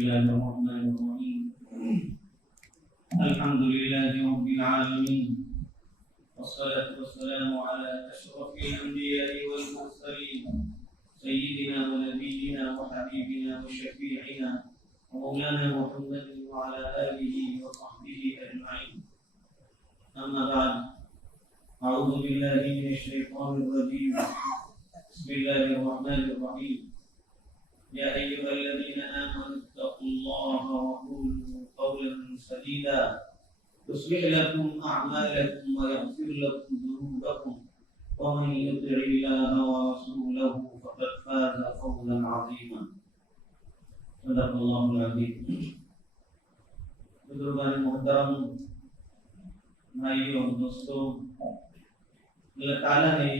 الله الرحمن الرحيم الحمد لله رب العالمين والصلاة والسلام على أشرف الأنبياء والمرسلين سيدنا ونبينا وحبيبنا وشفيعنا ومولانا محمد وعلى آله وصحبه أجمعين. أما بعد، أعوذ بالله من الشيطان الرجيم. بسم الله الرحمن الرحيم. يا أيها الذين آمنوا اتقوا الله وقولوا قولا سديدا يصلح لكم أعمالكم ويغفر لكم ذنوبكم ومن يطع الله ورسوله فقد فاز فوزا عظيما. صدق الله العظيم. بزرگان محترم، بھائیوں، دوستوں، اللہ تعالیٰ نے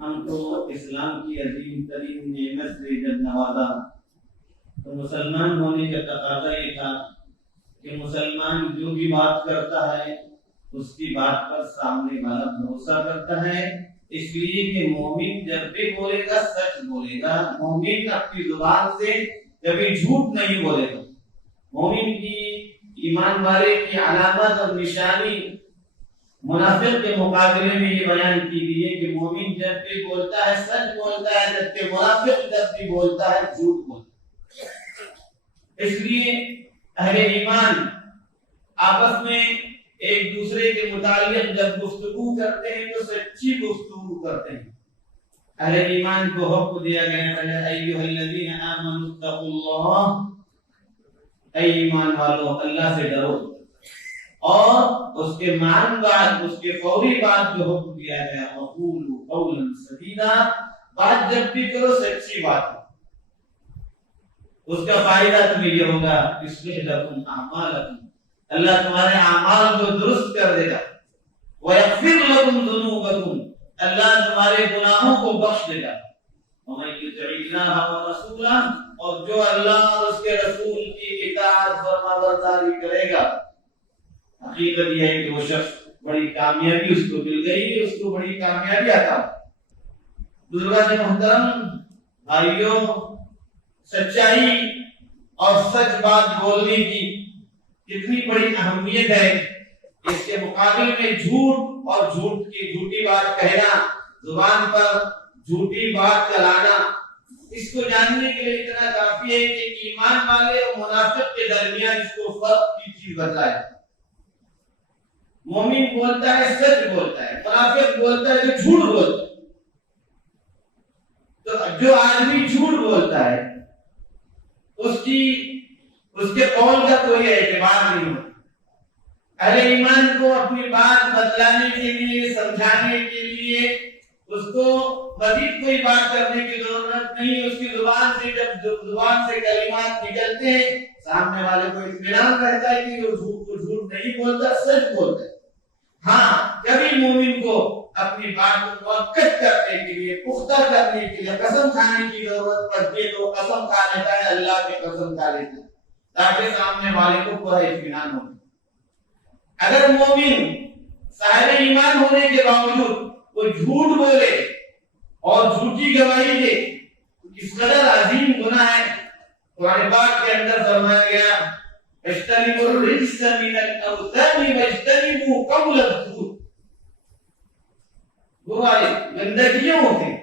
ہم کو اسلام کی عظیم ترین نعمت سے جب نوازا تو مسلمان ہونے کا تقاضا یہ تھا کہ مسلمان جو بھی بات کرتا ہے اس کی بات پر سامنے والا بھروسہ کرتا ہے، اس لیے کہ مومن جب بھی بولے گا سچ بولے گا. مومن اپنی زبان سے کبھی جھوٹ نہیں بولے گا. مومن کی، ایمان والے کی علامت اور نشانی منافق کے مقابلے میں یہ بیان کی گئی ہے کہ مومن جب بھی بولتا ہے سچ بولتا ہے، جبکہ منافق جب بھی بولتا ہے جھوٹ بولتا ہے. اس لیے اہل ایمان آپس میں ایک دوسرے کے متعلق جب گفتگو کرتے ہیں تو سچی گفتگو کرتے ہیں. اہل ایمان کو حکم دیا گیا ہے ایھا الذین آمنوا اتقوا اللہ، اے ایمان والو اللہ سے ڈرو. اور اس کے مان بعد، اس کے فوری بعد جو حکم دیا گیا وقولوا قولا سدیدا، بات جب بھی کرو سچی بات. اس کا فائدہ تمہیں یہ ہوگا یصلح لکم اعمالکم، اللہ تمہارے اعمال کو درست کر دے گا. ویغفر لکم ذنوبکم، اللہ تمہارے گناہوں کو بخش دے گا. ومن یطع اللہ ورسولہ، اور جو اللہ اور اس کے رسول کی اطاعت فرمانبرداری کرے گا، حقیقت یہ ہے کہ وہ شخص بڑی کامیابی اس کو مل گئی، اس کو بڑی کامیابی عطا. بزرگان محترم، بھائیوں، سچائی اور سچ بات بولنے کی کتنی بڑی اہمیت ہے. اس کے مقابل میں جھوٹ اور جھوٹی بات کہنا، زبان پر جھوٹی بات چلانا، اس کو جاننے کے لیے اتنا کافی ہے کہ ایمان والے اور منافق کے درمیان اس کو فرق کی چیز بتائے. مومن بولتا ہے سچ بولتا ہے، منافق بولتا ہے جو جھوٹ بولتا ہے. تو جو آدمی جھوٹ بولتا ہے اس کے قول کا کوئی اعتبار نہیں ہوتا. اہل ایمان کو اپنی بات بتلانے کے لیے، سمجھانے کے لیے اس کو مزید کوئی بات کرنے کی ضرورت نہیں. اس کی زبان سے کلمات نکلتے ہیں، سامنے والے کو اطمینان رہتا ہے کہ وہ جھوٹ نہیں بولتا، سچ بولتا ہے. ہاں، کبھی مومن کو اپنی بات کو مؤکد کرنے کے لیے، پختہ کرنے کے لیے قسم کھانے کی ضرورت پڑتی ہے تو قسم کھا لیتا ہے، اللہ کی قسم کھا لیتا ہے تاکہ سامنے والے کو پورا اطمینان ہو. اگر مومن صاحب ایمان ہونے کے باوجود وہ جھوٹ بولے اور جھوٹی گواہی دے تو کس قدر عظیم گناہ ہے. قرآن پاک کے اندر فرمایا گیا اجتنبوا الرجس من الاوثان واجتنبوا قول الزور. گندگیوں ہوتے ہیں.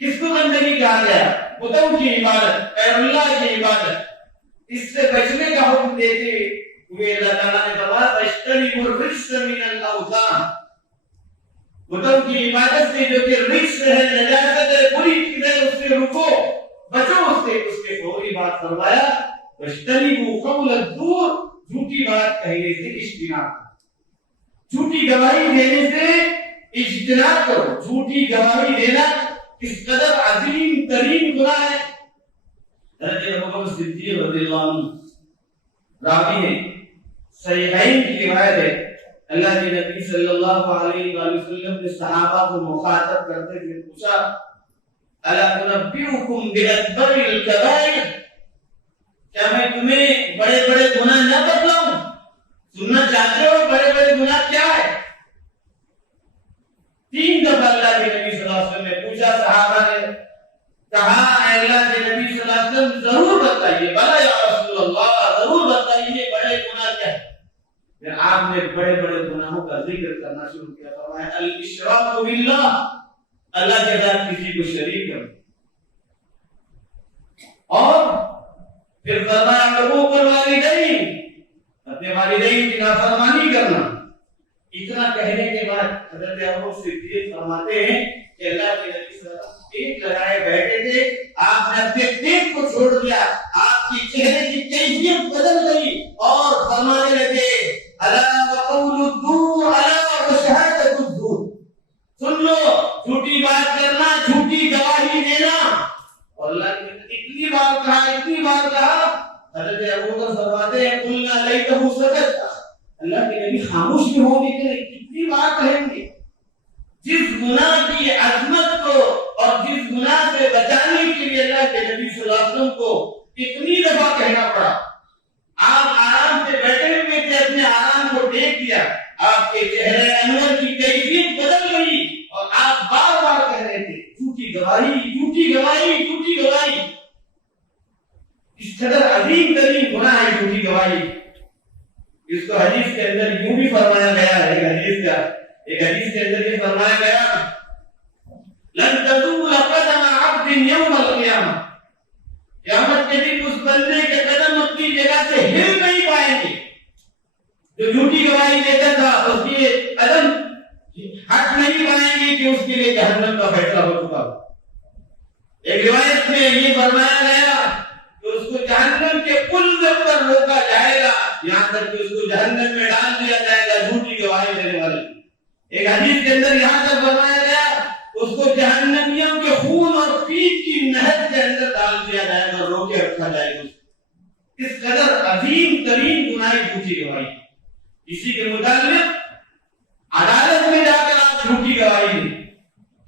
کس کو گندگی کہا گیا؟ بتوں کی عبادت، غیر اللہ کی عبادت. اس سے بچنے کا حکم دیتے ہوئے اللہ تعالیٰ نے فرمایا اجتنبوا الرجس من الاوثان، بتوں کی عبادت سے جو کہ رجس ہے، نجاست ہے، بری چیز ہے، اس سے رکو، بچو اس سے. اس کے فوری بات فرمایا واجتنبوا قول الزور، جھوٹی بات کہنے سے اجتناب کرو، جھوٹی گواہی دینے سے اجتناب کرو. جھوٹی گواہی دینا کس قدر عظیم ترین گناہ ہے. حضرت ابوبکر صدیق رضی اللہ عنہ راوی ہیں، صحیحین کی روایت ہے، اللہ کے نبی صلی اللہ علیہ وآلہ وسلم نے صحابہ کو مخاطب کرتے ہوئے پوچھا الا انبئکم باکبر الکبائر، کیا میں تمہیں بڑے بڑے گناہ نہ بتلاؤں؟ سننا چاہتے ہو بڑے بڑے گناہ کیا ہے؟ 3 دفعہ اللہ کے نبی صلی اللہ علیہ وسلم نے پوچھا. صحابہ نے کہا اے اللہ کے نبی صلی اللہ علیہ وسلم ضرور بتائیں. چاہیے. بلا یا رسول اللہ, ضرور بتائیے بڑے گناہ کیا ہے. پھر آپ نے بڑے بڑے گناہوں کا ذکر کرنا شروع کیا. فرمایا الاشراک باللہ, اللہ کے ساتھ کسی کو شریک کرنا. اور پھر فرمایا حقوق الوالدین, اپنے والدین کی نافرمانی کرنا. اتنا کہنے کے بعد حضرت ابو صدیق فرماتے ہیں کہ اللہ کے نبی صلی اللہ علیہ وسلم ٹیک لگائے بیٹھے تھے, آپ نے اپنے ٹیک کو چھوڑ دیا, آپ کی چہرے کی کیفیت بدل گئی اور فرمانے لگے الا وقول الزور الا وشهادة الزور, سن لو جھوٹی بات کرنا, جھوٹی گواہی دینا. اور اللہ نے اتنی بار کہا حضرت ابو بکر فرماتے ہیں قلنا لیتہ سکت, اللہ کے نبی خاموش بھی ہونے کے لیے کتنی بار کہیں گے. جس گناہ کی عظمت کو اور جس گناہ سے بچانے کے لیے اللہ کے نبی صلی اللہ علیہ وسلم کو کتنی دفعہ کہنا پڑا. آپ آرام سے بیٹھے ہوئے تھے, اپنے آرام کو دیکھ دیا, آپ کے چہرے انور کی کیفیت بدل گئی اور آپ بار بار کہہ رہے تھے جھوٹی گواہی, جھوٹی گواہی, جھوٹی گواہی. اس قدر عظیم ترین گناہ ہے جھوٹی گواہی. اس کو حدیث کے اندر یوں بھی فرمایا گیا ہے, ایک حدیث کے اندر یہ فرمایا گیا لن تزول قدم عبد یوم القیامہ, قیامت کے دن اس بندے کے قدم اپنی جگہ سے ہل نہیں پائیں گے جو جھوٹی گواہی دیتا تھا. اس کے قدم ہٹ نہیں پائیں گے کہ اس کے لیے جہنم کا فیصلہ ہو چکا. ایک روایت میں یہ فرمایا گیا کہ اس کو جہنم کے پل پر روکا جائے گا, یہاں تک کہ اس کو جہنم میں ڈال دیا جائے گا جھوٹی گواہی دینے والے. ایک حدیث کے اندر یہاں تک فرمایا گیا اس کو جہنمیوں کے خون اور پیٹ کی نہر کے اندر ڈال دیا جائے گا, روکے رکھا جائے گا. اس قدر عظیم ترین گناہ جھوٹی گواہی. کسی کے متعلق عدالت میں جا کر آپ جھوٹی گواہی دیں,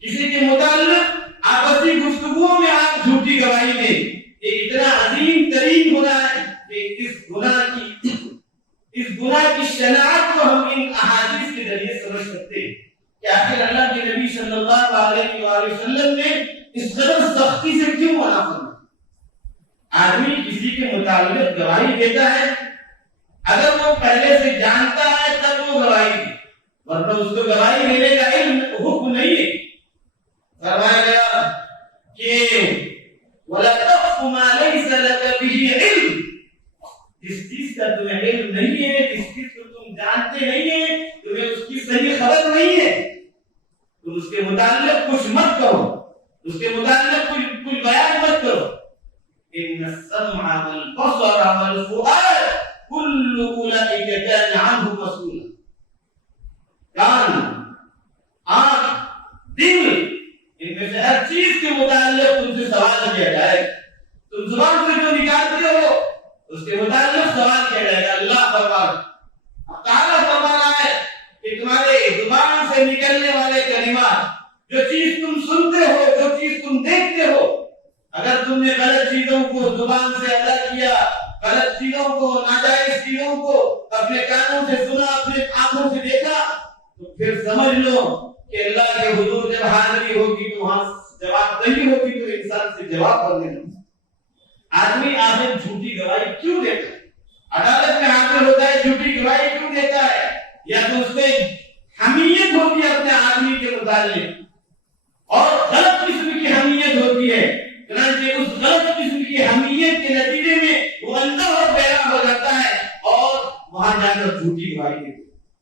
کسی کے متعلق آپسی گفتگو میں آپ جھوٹی گواہی دیں, یہ اتنا عظیم ترین گناہ ہے کہ اس گناہ کی شناخت کو ہم ان احادیث کے ذریعے سمجھ سکتے ہیں کہ آخر اللہ کے نبی صلی اللہ علیہ وآلہ وسلم نے اس قدر سختی سے کیوں منع فرمایا. آدمی کسی کے متعلق گواہی دیتا ہے, اگر وہ پہلے سے جانتا ہے تب وہ گواہی دے, ورنہ اس کو گواہی دینے کا علم حکم نہیں ہے. فرمایا گیا کہ وَلَا تَقْفُ مَا لَيْسَ لَكَ بِهِ عِلْمٌ, جس چیز کا تمہیں علم نہیں ہے, جس چیز کو تم جانتے نہیں ہیں, تمہیں اس کی صحیح خبر نہیں ہے, تم اس کے متعلق کچھ مت کرو, اس کے متعلق کچھ بیان مت کرو. ان السمع والبصر والفؤاد كل اولئك كان عنه مسؤولا. کان, آنکھ, دل, ان میں سے ہر چیز کے متعلق تم سے سوال کیا جائے. تم زبان سے جو نکالتے ہو اس کے متعلق سوال کیا جائے گا. اللہ تعالیٰ فرما رہا ہے کہ تمہارے زبان سے نکلنے والے کلمات, جو چیز تم سنتے ہو, جو چیز تم دیکھتے ہو, اگر تم نے غلط چیزوں کو زبان سے ادا کیا, غلط چیزوں کو, ناجائز چیزوں کو اپنے کانوں سے سنا, اپنے آنکھوں سے دیکھا, تو پھر سمجھ لو کہ اللہ کے حضور جب حاضری ہوگی تو وہاں جواب نہیں ہوگی, تو انسان سے جواب کرنے لگے. آدمی آخر جھوٹی گواہی کیوں دیتا ہے, عدالت میں حاضر ہوتا ہے جھوٹی گواہی کیوں دیتا ہے, یا تو اس سے حمیت ہوتی ہے اپنے آدمی کے متعلق اور غلط قسم کی حمیت ہوتی ہے, چنانچہ اس غلط قسم کی حمیت کے نتیجے میں وہ اندھا اور بہرا ہو جاتا ہے اور وہاں جا کر جھوٹی گواہی دیتا ہے.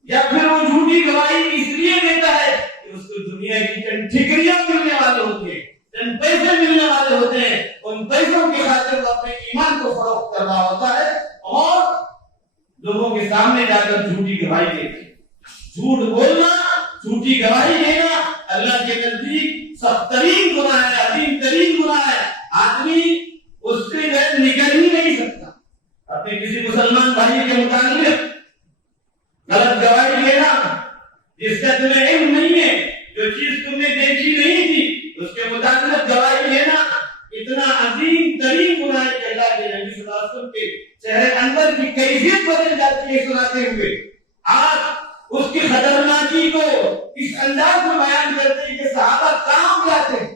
یا پھر وہ جھوٹی گواہی اس لیے دیتا ہے کہ اس کو دنیا کی چند ٹھکریاں ملنے والے ہوتے ہیں, چند پیسے ملنے والے ہوتے ہیں, ان پیسوں کی خاطر وہ اپنے ایمان کو فروخت کر رہا ہوتا ہے اور لوگوں کے سامنے جا کر جھوٹی گواہی دیتے ہیں. جھوٹ بولنا, جھوٹی گواہی دینا اللہ کے نزدیک سخت ترین گناہ ہے, عظیم ترین گناہ ہے. آدمی اس سے نکل ہی نہیں سکتا. اپنے کسی مسلمان بھائی کے متعلق غلط گواہی دینا جس کا تمہیں علم نہیں ہے, جو چیز تم نے دیکھی نہیں تھی, اس کے متعلق گواہی دینا اتنا عظیم ترین گناہ ہے کہ اللہ کے نبی صلی اللہ علیہ وسلم کے چہرے انور کی کیفیت بدل جاتی ہے سناتے ہوئے. آپ اس کی خطرناکی کو اس انداز میں بیان کرتے ہیں کہ صحابہ کانپ جاتے ہیں,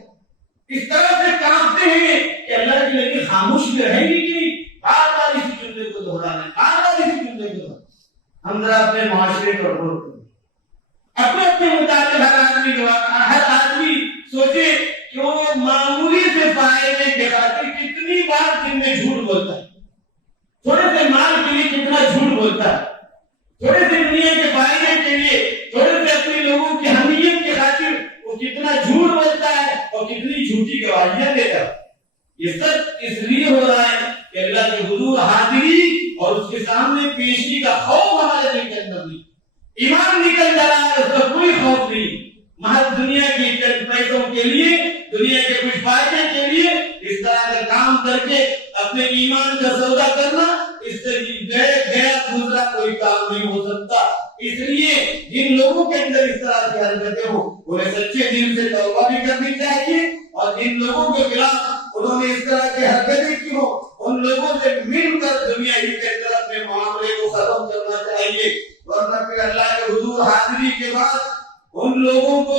اس طرح سے کانپتے ہیں کہ اللہ کے نبی خاموش میں رہیں گے کہ نہیں, جملے کو دہرانا ہے، بار بار اسی جملے کو دہرانا۔ ہم ذرا اپنے معاشرے کو غور کریں، اپنے اپنے مطابق ہر آدمی سوچے کہ وہ معمولی سے فائدے کے خاطر کتنی بار دن میں جھوٹ بولتا ہے، تھوڑے سے مال کے لیے کتنا جھوٹ بولتا ہے، تھوڑے سے دنیا کے فائدے کے لیے، تھوڑے سے اپنے لوگوں کی حمیت کے خاطر وہ کتنا جھوٹ بولتا ہے اور کتنی جھوٹی گواہیاں دیتا ہے۔ یہ سب اس لیے ہو رہا ہے کہ اللہ کے حضور حاضری اور اس کے سامنے پیشی کا خوف ہمارے دل کے اندر نہیں، ایمان نکل جا رہا ہے، اس کا کوئی خوف نہیں، محض دنیا کے چند پیسوں کے لیے، دنیا کے کچھ فائدے کے لیے اس طرح کا کام کر کے اپنے ایمان کا سودا کرنا، اس سے گیا گزرا کوئی کام نہیں ہو سکتا۔ اس لیے جن لوگوں کے اندر اس طرح کی حرکتیں ہو انہیں سچے دل سے توبہ بھی کرنی چاہیے، اور جن لوگوں کے خلاف انہوں نے اس طرح کی حرکتیں کی ہو ان لوگوں سے مل کر دنیا ہی کے اندر اپنے معاملے کو ختم کرنا چاہیے، ورنہ پھر اللہ کے حضور حاضری کے بعد ان لوگوں کو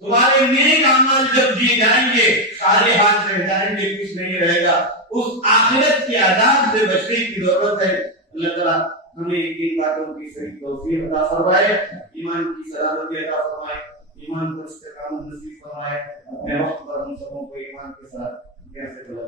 تمہارے نیک اعمال جب دیے جائیں گے خالی ہاتھ رہ جائیں گے، کچھ نہیں رہے گا۔ اس آخرت کی عذاب سے بچنے کی ضرورت ہے۔ اللہ تعالیٰ ہمیں ان باتوں کی صحیح توفیق عطا فرمائے، ایمان کی سلامتی عطا فرمائے، ایمان کو استقامت نصیب فرمائے، اپنے وقت پر ہم سبوں کو ایمان کے ساتھ کیسے بلا